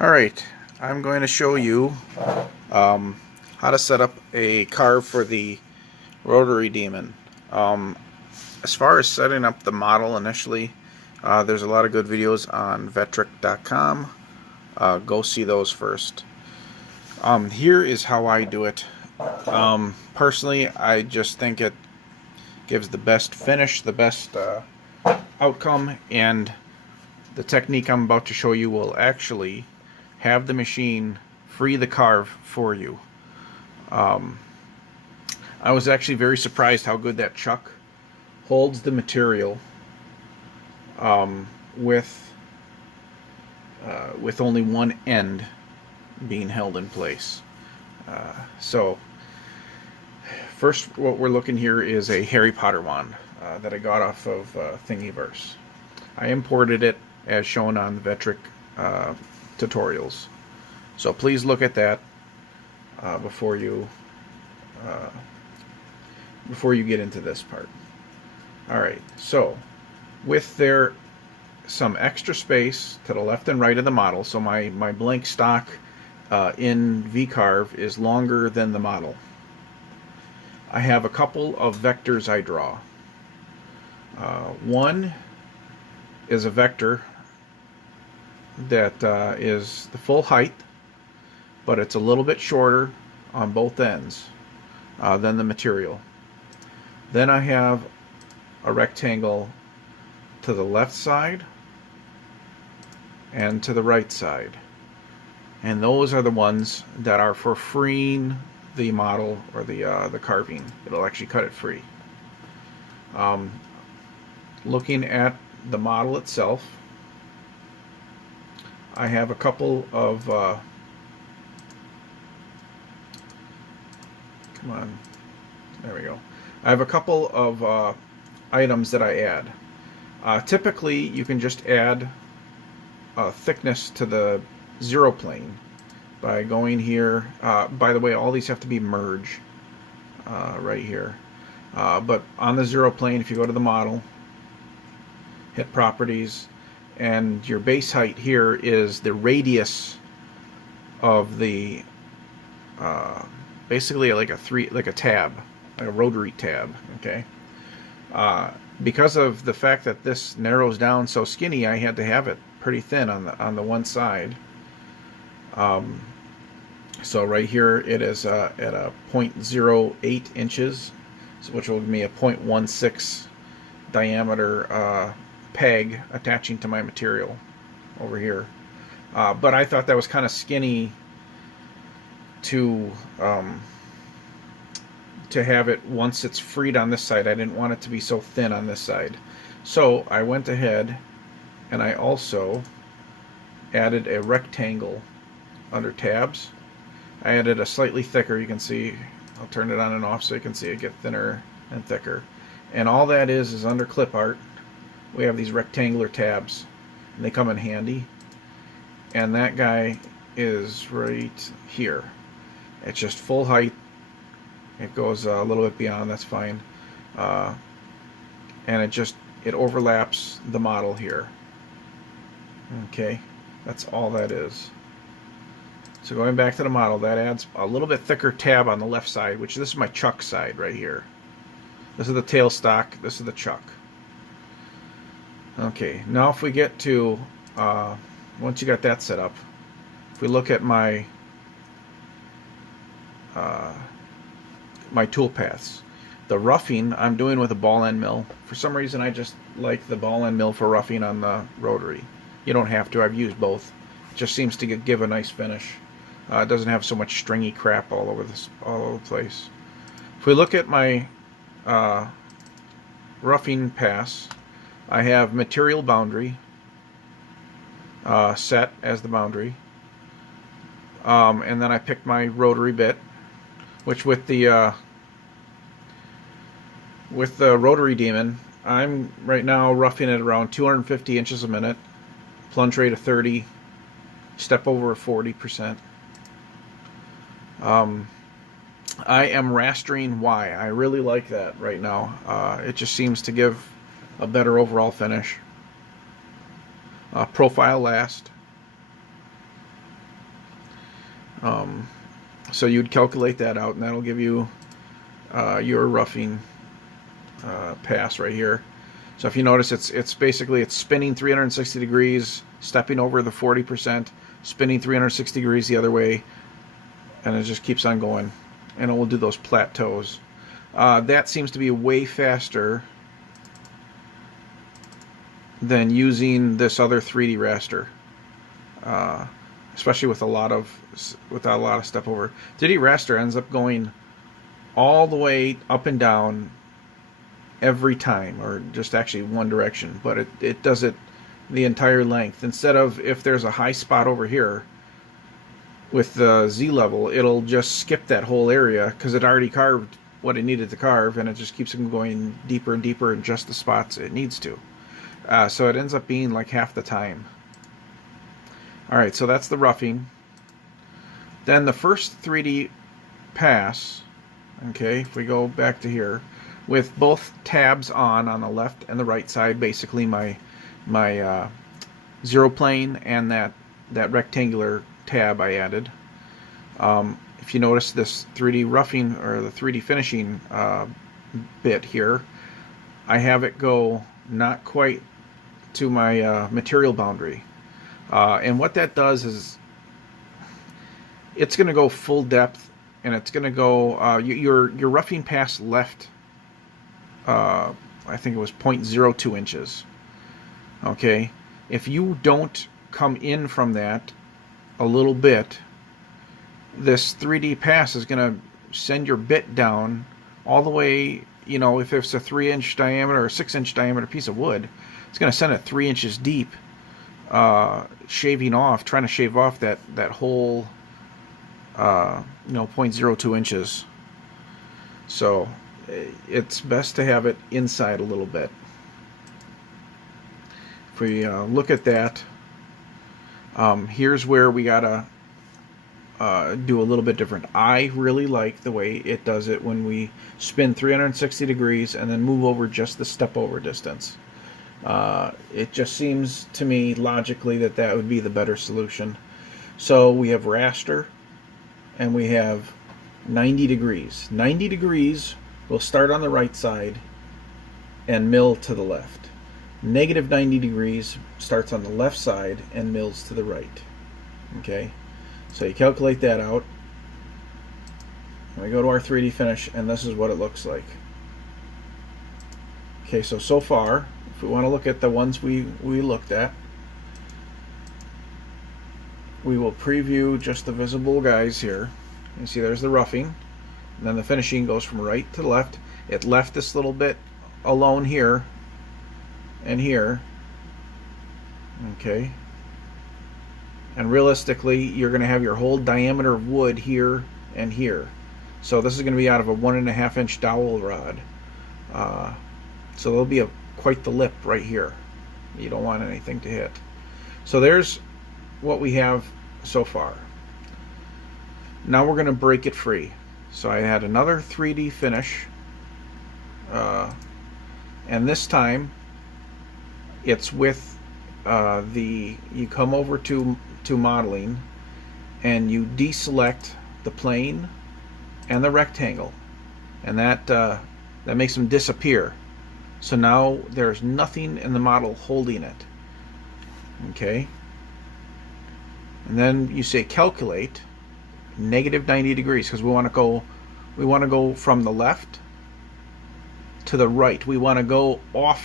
Alright, I'm going to show you how to set up a carve for the Rotary Demon. As far as setting up the model initially, there's a lot of good videos on vetric.com. Go see those first. Here is how I do it. Personally, I just think it gives the best finish, the best outcome, and the technique I'm about to show you will actually have the machine free the carve for you. I was actually very surprised how good that chuck holds the material with only one end being held in place. So first, what we're looking here is a Harry Potter wand that I got off of Thingiverse. I imported it as shown on the Vetric tutorials. So please look at that before you get into this part. Alright, so with there some extra space to the left and right of the model, so my blank stock in V-carve is longer than the model. I have a couple of vectors I draw. One is a vector that is the full height, but it's a little bit shorter on both ends than the material. Then I have a rectangle to the left side and to the right side, and those are the ones that are for freeing the model or the carving. It'll actually cut it free. Looking at the model itself, I have a couple of come on, there we go. I have a couple of items that I add. Typically, you can just add thickness to the zero plane by going here. By the way, all these have to be merge right here. But on the zero plane, if you go to the model, hit properties, and your base height here is the radius of the basically like a tab, like a rotary tab. Okay. Because of the fact that this narrows down so skinny, I had to have it pretty thin on the one side. So right here it is at a 0.08 inches, which will give me a 0.16 diameter peg attaching to my material over here. But I thought that was kind of skinny to have it once it's freed on this side. I didn't want it to be so thin on this side. So I went ahead and I also added a rectangle under tabs. I added a slightly thicker, you can see, I'll turn it on and off so you can see it get thinner and thicker. And all that is under clip art. We have these rectangular tabs, and they come in handy. And that guy is right here. It's just full height. It goes a little bit beyond, that's fine. And it overlaps the model here. Okay, that's all that is. So going back to the model, that adds a little bit thicker tab on the left side, which this is my chuck side right here. This is the tailstock, this is the chuck. Okay, now if we get to, once you got that set up, if we look at my my tool paths, the roughing I'm doing with a ball end mill. For some reason I just like the ball end mill for roughing on the rotary. You don't have to, I've used both. It just seems to give a nice finish. It doesn't have so much stringy crap all over the place. If we look at my roughing pass, I have material boundary set as the boundary, and then I picked my rotary bit, which with the Rotary Demon, I'm right now roughing it around 250 inches a minute, plunge rate of 30, step over of 40%. I am rastering Y. I really like that right now. It just seems to give a better overall finish. Profile last. So you'd calculate that out, and that'll give you your roughing pass right here. So if you notice, it's basically it's spinning 360 degrees, stepping over the 40%, spinning 360 degrees the other way, and it just keeps on going, and it will do those plateaus. That seems to be way faster than using this other 3D raster, especially with a lot of step over. 3D raster ends up going all the way up and down every time, or just actually one direction, but it does it the entire length. Instead of, if there's a high spot over here with the Z level, it'll just skip that whole area because it already carved what it needed to carve, and it just keeps it going deeper and deeper in just the spots it needs to. So it ends up being like half the time. Alright, so that's the roughing. Then the first 3D pass, okay, if we go back to here, with both tabs on the left and the right side, basically my zero plane and that rectangular tab I added. If you notice this 3D roughing, or the 3D finishing bit here, I have it go not quite to my material boundary. And what that does is it's going to go full depth, and it's going to go, your roughing pass left, I think it was 0.02 inches. Okay, if you don't come in from that a little bit, this 3D pass is going to send your bit down all the way. You know, if it's a 3-inch diameter or a 6-inch diameter piece of wood, it's going to send it 3 inches deep, trying to shave off that whole 0.02 inches. So it's best to have it inside a little bit. If we look at that, here's where we gotta do a little bit different. I really like the way it does it when we spin 360 degrees and then move over just the step over distance. It just seems to me logically that would be the better solution. So we have raster, and we have 90 degrees. 90 degrees will start on the right side and mill to the left. Negative 90 degrees starts on the left side and mills to the right. Okay, so you calculate that out. We go to our 3D finish, and this is what it looks like. Okay, so far, if we want to look at the ones we looked at, we will preview just the visible guys here. You see there's the roughing, and then the finishing goes from right to left. It left this little bit alone here and here. Okay, and realistically you're going to have your whole diameter of wood here and here. So this is going to be out of a 1.5 inch dowel rod. So there'll be quite the lip right here. You don't want anything to hit. So there's what we have so far. Now we're going to break it free. So I had another 3D finish, and this time it's with you come over to modeling, and you deselect the plane and the rectangle, and that makes them disappear. So now there's nothing in the model holding it. Okay, and then you say calculate negative 90 degrees, because we want to go from the left to the right. We want to go off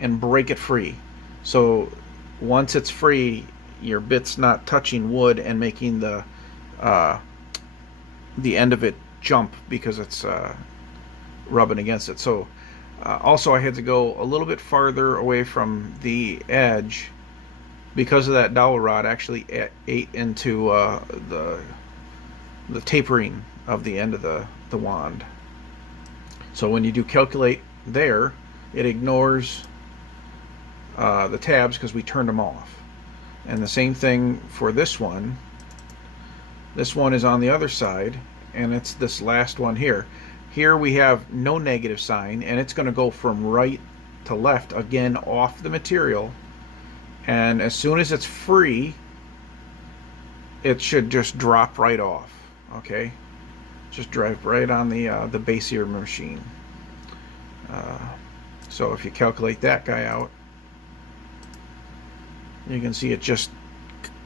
and break it free. So once it's free, your bit's not touching wood and making the end of it jump because it's rubbing against it. So also I had to go a little bit farther away from the edge because of that dowel rod actually ate into the tapering of the end of the wand. So when you do calculate there, it ignores the tabs because we turned them off. And the same thing for this one. This one is on the other side, and it's this last one here. Here we have no negative sign, and it's going to go from right to left again off the material. And as soon as it's free, it should just drop right off. Okay, just drive right on the base of your machine. So if you calculate that guy out, you can see it just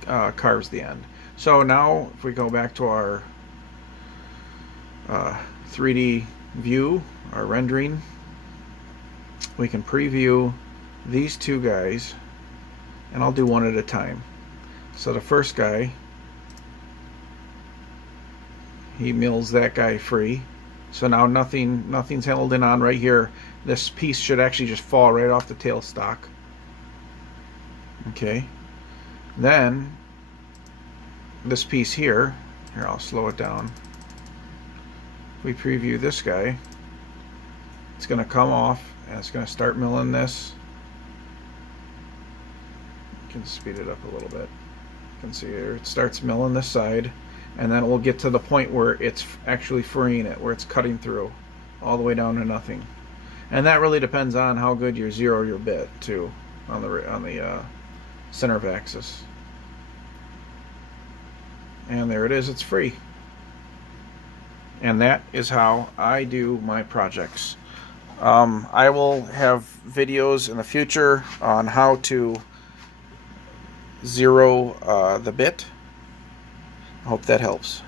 carves the end. So now if we go back to our 3D view, our rendering, we can preview these two guys, and I'll do one at a time. So the first guy, he mills that guy free. So now nothing's held in on right here. This piece should actually just fall right off the tailstock. Okay. Then this piece here, I'll slow it down. If we preview this guy, it's going to come off and it's going to start milling this. You can speed it up a little bit. You can see here it starts milling this side, and then we'll get to the point where it's actually freeing it, where it's cutting through all the way down to nothing. And that really depends on how good you zero your bit too on the center of axis. And there it is, it's free. And that is how I do my projects. I will have videos in the future on how to zero the bit. I hope that helps.